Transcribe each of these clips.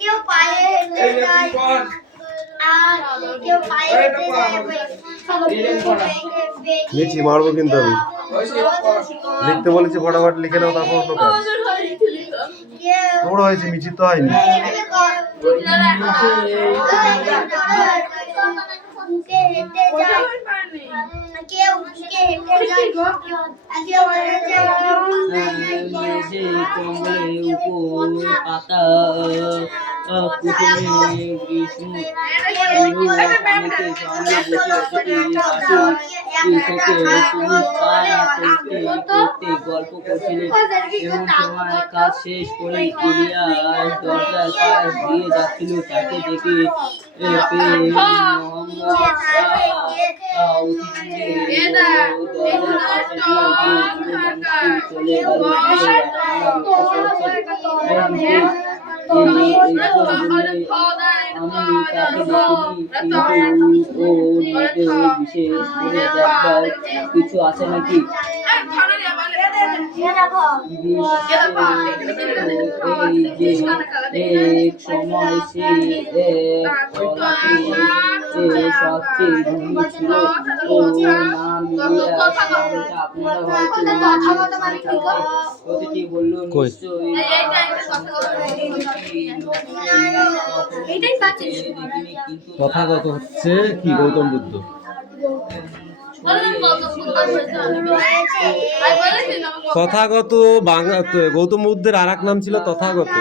কেউ পায়ে হেঁটে যায় আর কেউ পায়ে হেঁটে যায়। লিখছি মারবো কিন্তু আমি লিখতে বলেছি ফটাফট লিখে নাও তারপর অন্য কাজ। তোর হয়েছে মিছিল তো হয়নি। গল্প করছিলেন এমন সময় কাজ শেষ করে ইলিয়াস দরজার কাছ দিয়ে যাচ্ছিল। তাকে দেখে কিছু আছে নাকি? এক সময় সে সবচেয়ে ধনী ছিল। ও নাম আপনারা হয়তো প্রতিটি বলল তথাগত হচ্ছে কি গৌতম বুদ্ধ। তথাগত বাংলা গৌতম বুদ্ধের আর এক নাম ছিল তথাগত।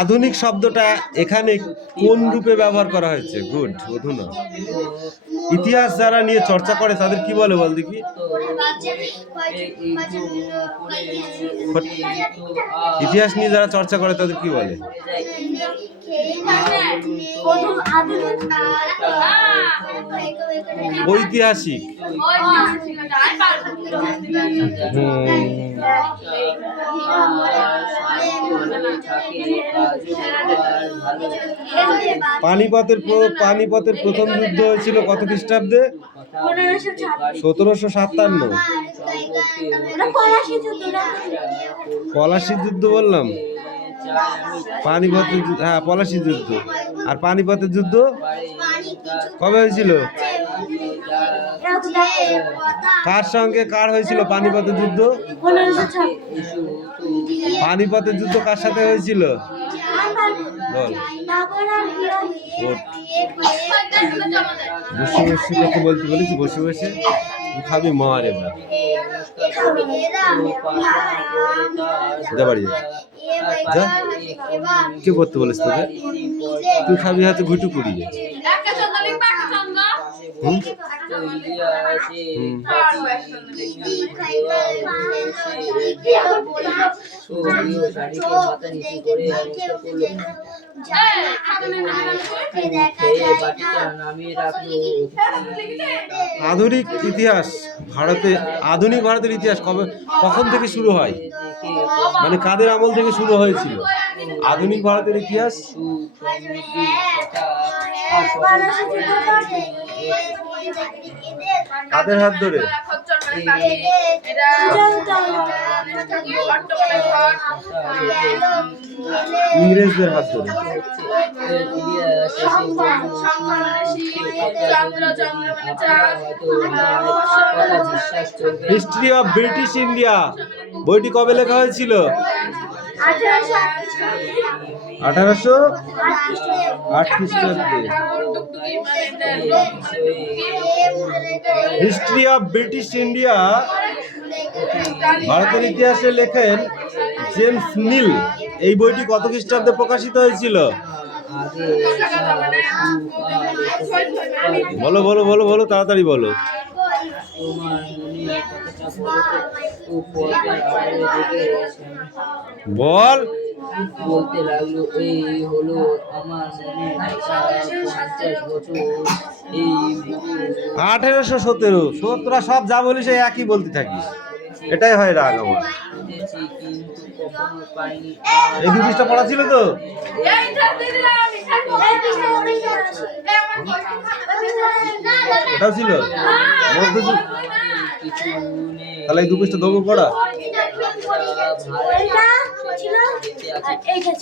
আধুনিক শব্দটা এখানে কোন রূপে ব্যবহার করা হয়েছে? গুড, অধুনা। ইতিহাস যারা নিয়ে চর্চা করে তাদের কি বলে বল দেখি? ইতিহাস নিয়ে যারা চর্চা করে তাদের কি বলে? ঐতিহাসিক। পানিপথের প্রথম যুদ্ধ হয়েছিল কত খ্রিস্টাব্দে? 1757। পলাশির যুদ্ধ বললাম, পানিপথের, হ্যাঁ পলাশির যুদ্ধ। আর পানিপথের যুদ্ধ কবে হয়েছিল? কার সঙ্গে কার হয়েছিল পানিপথের যুদ্ধ? পানিপথের যুদ্ধ কার সাথে হয়েছিল বল? বসে বসে কথা বলতে বলেছি, বসে বসে খাবি মার। এবার বাড়ি যা, কে করতে বলেছ তোকে? তুই খাবি হাতে ঘুটু কুড়িয়ে। আধুনিক ইতিহাস ভারতে, আধুনিক ভারতের ইতিহাস কখন থেকে শুরু হয়? মানে কাদের আমল থেকে শুরু হয়েছিল আধুনিক ভারতের ইতিহাস? কাদের হাত ধরে? ইংরেজদের হাত ধরে। হিস্ট্রি অফ ব্রিটিশ ইন্ডিয়া বইটি কবে লেখা হয়েছিল? 1808 খ্রিস্টাব্দে। হিস্ট্রি অফ ব্রিটিশ ইন্ডিয়া ভারতের ইতিহাসে লেখেন জেমস মিল। এই বইটি কত খ্রিস্টাব্দে প্রকাশিত হয়েছিল? বলো বলো বলো বলো, তাড়াতাড়ি বলো। বল। বলতে লাগলো, এই হলো আমার মনে 50 বছর এই বুড়ো 1817 তোরা সব যা বলিস এই একই বলতে থাকিস, এটাই হয় রাগ আমার। খুঁজেছি কিন্তু কখনো পাইনি। এই দু পৃষ্ঠা পড়া ছিল তো? এটাও ছিল মধ্যযুগ? কিছু নেই। তাহলে এই দু পৃষ্ঠা দেবো পড়া?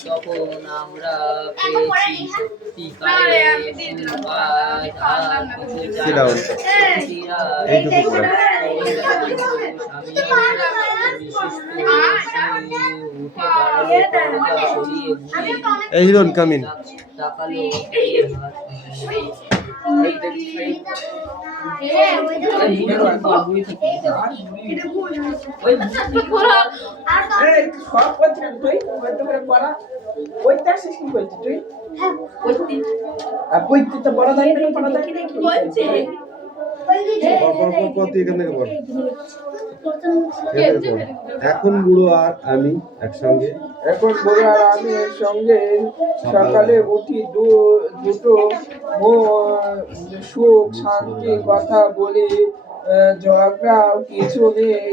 তখন আমরা পেয়েছি সত্যিকারের সুবাস আর কিছু Sit down. এইটুকু পড়া। এই হিরণ কামিন। তাকালো এখন বুড়ো আর আমি একসঙ্গে সকালে উঠি দুটো সুখ শান্তি কথা বলি, ঝগড়াও কিছু নেই,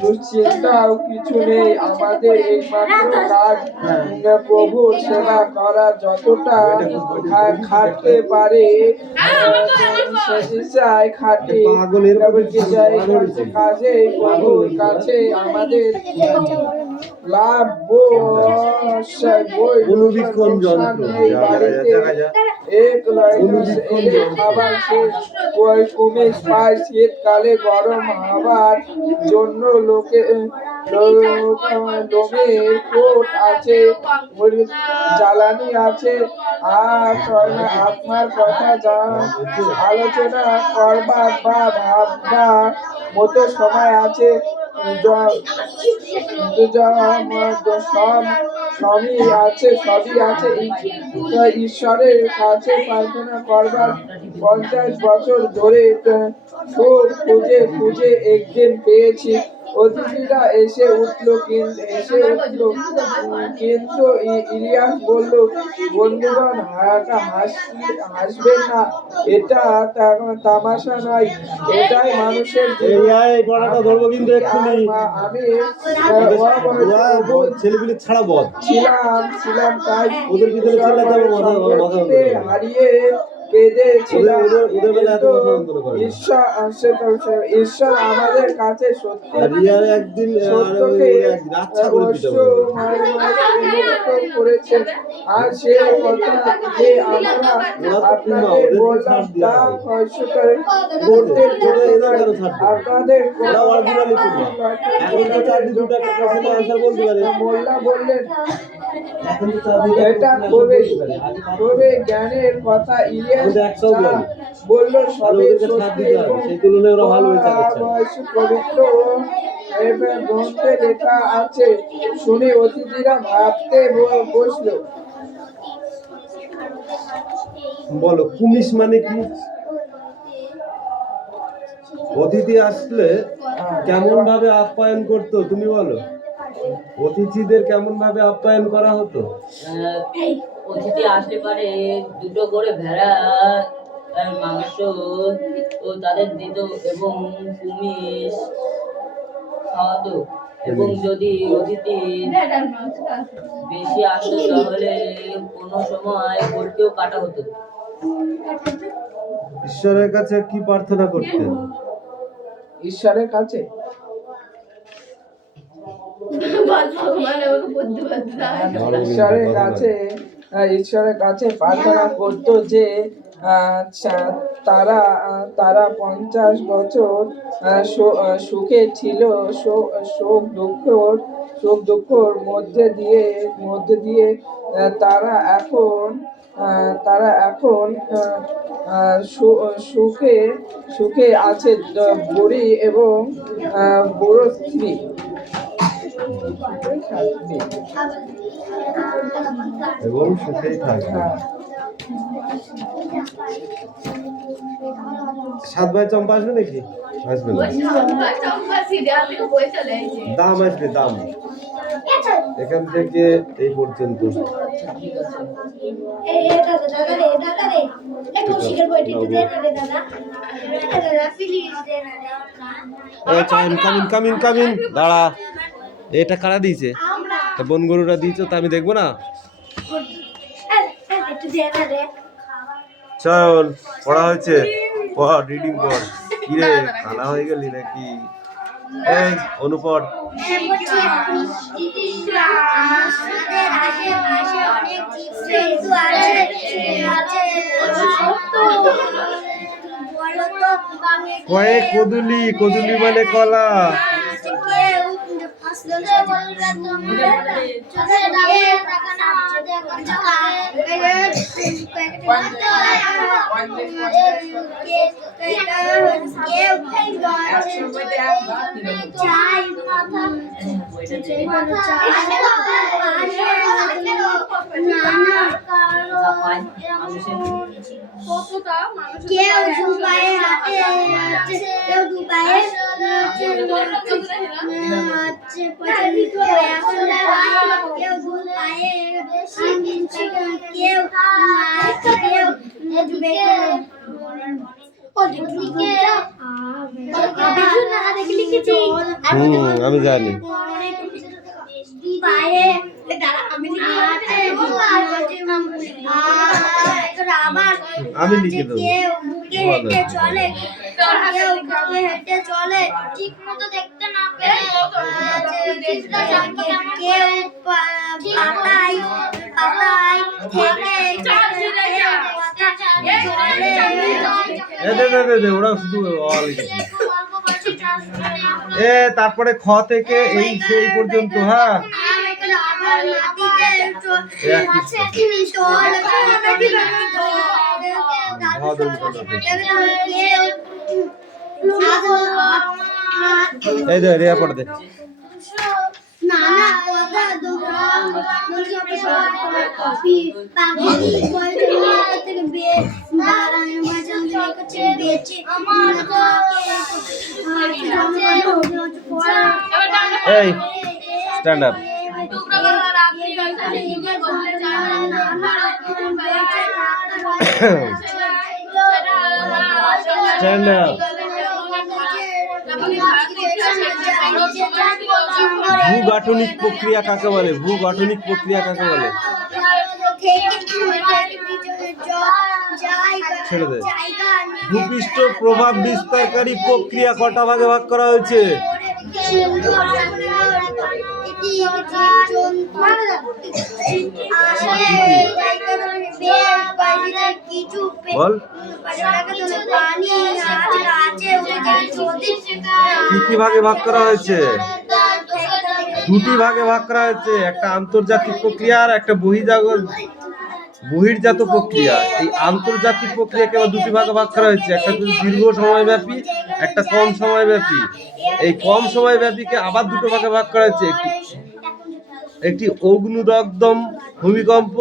দুশ্চিন্তাও কিছু নেই। আমাদের একমাত্র কাজ প্রভুর সেবা করা, যতটা খাটতে পারে খাটি কাজে প্রভুর কাছে আমাদের লাভ অনুবীক্ষণ যন্ত্র খাবার শেষ কমিস পায়। শীতকালে গরম হবার জন্য লোমের কোট আছে, জ্বালানি আছে, আর আত্মার কথা আলোচনা করবার বা ভাববার মতো সময় আছে। সবই আছে ঈশ্বরের কাছে প্রার্থনা করবার। 50 বছর ধরে সব খুঁজে একদিন পেয়েছি। অতিথিরা এসে উঠলো কিন্তু ইলিয়াস বলল, বন্ধুগণ হাসবেন না, এটা তামাশা নয়, এটাই মানুষের আমি ছেলেগুলি ছাড়া বল ছিলাম তাই ওদের ভিতরে হারিয়ে কেঁদেছিলাম। ঈশ্বর আমাদের কাছে একদিন করেছেন, আর সে কথা যে আমরা আপনাদের বললাম তা আপনাদের মোল্লা বললেন এটা খুবই জ্ঞানের কথা। ইলিয়াস বলল সবে সত্যি পবিত্র গ্রন্থে লেখা আছে। শুনে অতিথিরা ভাবতে বসলো। বলো কুমিস মানে কি? অতিথি আসলে কেমন ভাবে আপ্যায়ন করতো তুমি বলো? অতিথিদের কেমন ভাবে আপ্যায়ন করা হতো? অতিথি আসলে পারে দুটো করে ভেড়া মাংস ও তাদের দিত এবং কুমিস খাওয়াতো, এবং যদি অতিথি বেশি আসতো তাহলে কোনো সময় গরুকেও কাটা হতো। ঈশ্বরের কাছে কি প্রার্থনা করতেন? ঈশ্বরের কাছে ঈশ্বরের কাছে প্রার্থনা করতো যে তারা 50 বছর সুখে ছিল, শোক দুঃখর মধ্যে দিয়ে তারা এখন সুখে আছে। বুড়ি এবং বুড়ো স্ত্রী এবং সুখেই থাকবে। 7 ভাই চম্পা আসবে নাকি? আসবে না, দাম আসবে, দাম এখান থেকে এই পর্যন্ত। কামিন দাঁড়া, এটা কারা দিয়েছে? বন গরুরা দিয়েছে, তা আমি দেখবো না? চল, পড়া হয়েছে, পড়, রিডিং পড়। কি রে, কানা হয়ে গেলি নাকি? এই অনুপড়। কয়ে কদুলি, কদুলি মানে কলা। কেউ দুবাইয়ে হাতে কেউ দুবাইয়ে কেউ আমি জানি। আমি লিখে দেবো। হেঁটে চলে, কেউ হেঁটে চলে ঠিক মতো দেখতে না পেলে, কেউ পাতায় পাতায় থেকে ওরা শুধু তারপরে খ থেকে এই সেই পর্যন্ত। হ্যাঁ, এই দে রিয়া পড়ে দে। নানা কথা এই স্ট্যান্ড আপ। Stand up. ভূগাঠনিক প্রক্রিয়া কাকে বলে? ভূগাঠনিক প্রক্রিয়া কাকে বলে? ছেড়ে দে। ভূপৃষ্ঠ প্রভাব বিস্তারকারী প্রক্রিয়া কটা ভাগে ভাগ করা হয়েছে? বল। কি ভাগে ভাগ করা হয়েছে? দুটি ভাগে ভাগ করা হয়েছে, একটা আন্তর্জাতিক প্রক্রিয়া আর একটা বহির্জাত প্রক্রিয়া। এই আন্তর্জাতিক প্রক্রিয়াকে আবার দুটি ভাগে ভাগ করা হয়েছে, একটা দীর্ঘ সময়ব্যাপী, একটা কম সময়ব্যাপী। এই কম সময়ব্যাপীকে আবার দুটো ভাগে ভাগ করা হয়েছে, একটি অগ্নুদগ্ধম ভূমিকম্প,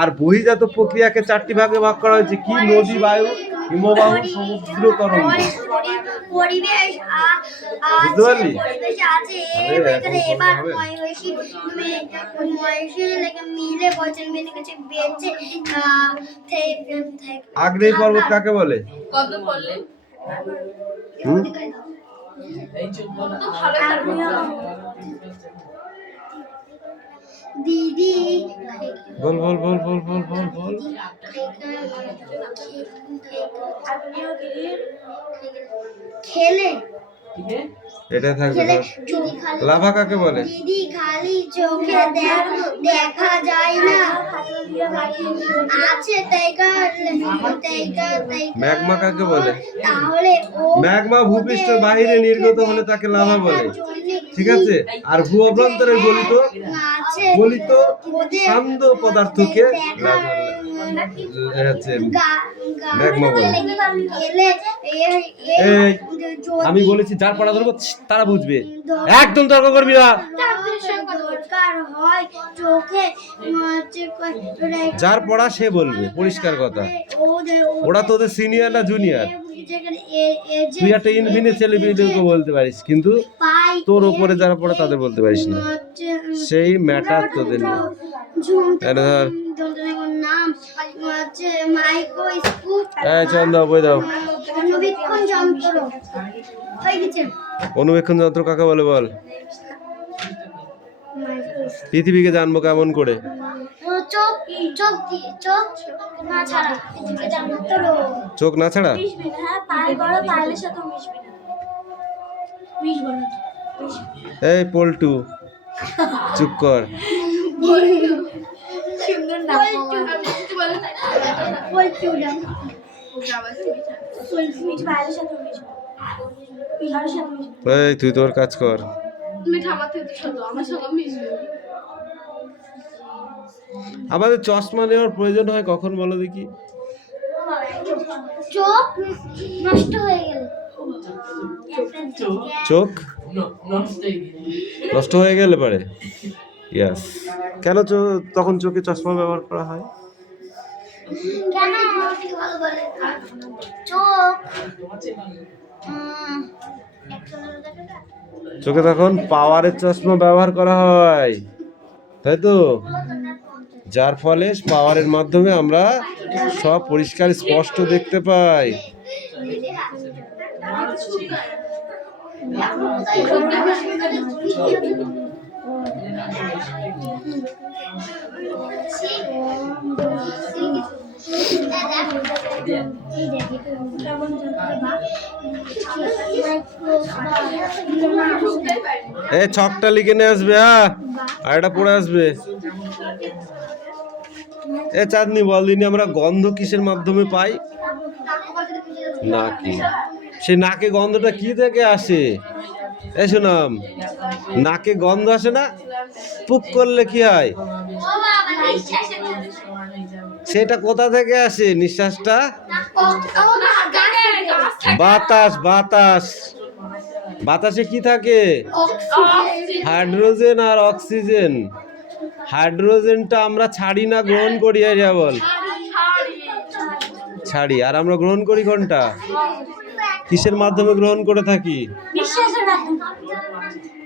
আর বহির্জাত প্রক্রিয়াকে চারটি ভাগে ভাগ করা হয়েছে। কি? নদী, বায়ু, হিমবাহ, সমুদ্র তরঙ্গ। বুঝতে পারলি? আগ্নেয় পর্বত কাকে বলে? दीदी बोल बोल बोल बोल बोल बोल बोल खेले এটা থাকবে। লাভা কাকে বলে? দিদি খালি চোখে দেখা যায় না, আছে ম্যাগমা কাকে বলে? তাহলে ও ম্যাগমা ভূপৃষ্ঠের বাইরে নির্গত হলে তাকে লাভা বলে, ঠিক আছে? আর ভূ অভ্যন্তরে গলিত সান্দ্র পদার্থকে হচ্ছে গা- দেখ মোবাইল। এলে এই, আমি বলেছি যার পড়া ধরবো তারা বুঝবে, একদম তর্ক করবি না। দরকার হয় চোখে যার পড়া সে বলবে, পরিষ্কার কথা। ওরা তোদের সিনিয়র না জুনিয়র, তুই একটা ইনফিনিট সেলিব্রিটিকে বলতে পারিস, কিন্তু তোর ওপরে যারা পড়ে তাদের বলতে পারিস না। সেই ম্যাটার তোদের নেই। এটা ধর, নাম হচ্ছে মাইক্রোস্কোপ, এই চন্দ্র বই দাও। অনুবীক্ষণ যন্ত্র হয়ে গেছে। অনুবীক্ষণ যন্ত্র কাকে বলে বল? পৃথিবীকে জানবো কেমন করে? চোখ চোখ দিয়ে চোখ না ছাড়া পৃথিবীকে জানতো। চোখ না ছাড়া? মিশবে না, হ্যাঁ পায়ে বড় পায়ের সাথে মিশবে না, মিশবে না। এই পল্টু চুপ কর। সুন্দর নাম পল্টু নাম মিশবে পায়ের সাথে মিশবে, পায়ের সাথে মিশবে। এই তুই তোর কাজ কর। আমাদের চশমা নেওয়ার প্রয়োজন হয় কখন বলো দেখি? চোখ নষ্ট হয়ে গেলে। চোখ নষ্ট হয়ে গেলে পারে। ইয়াস। কেন তখন চোখে চশমা ব্যবহার করা হয়? কেন ঠিক ভালো বলে চোখ চোখে তখন পাওয়ারের চশমা ব্যবহার করা হয়, তাই তো? যার ফলে পাওয়ারের মাধ্যমে আমরা সব পরিষ্কার স্পষ্ট দেখতে পাই। এই ছকটা লিখে নিয়ে আসবে, হ্যাঁ, আর এটা পড়ে আসবে। এ চাঁদনি বল দিনি, আমরা গন্ধ কিসের মাধ্যমে পাই? নাকে। সেই নাকে গন্ধটা কি থেকে আসে? এই শোনাম, নাকে গন্ধ আসে না? পুক করলে কি হয়? সেটা কোথা থেকে আসে নিঃশ্বাসটা? বাতাস। বাতাস, বাতাসে কি থাকে? হাইড্রোজেন আর অক্সিজেন। হাইড্রোজেনটা আমরা ছাড়ি না গ্রহণ করি? আইডিয়া বল। ছাড়ি। আর আমরা গ্রহণ করি কোনটা? কিসের মাধ্যমে গ্রহণ করে থাকি? নিঃশ্বাসের মাধ্যমে।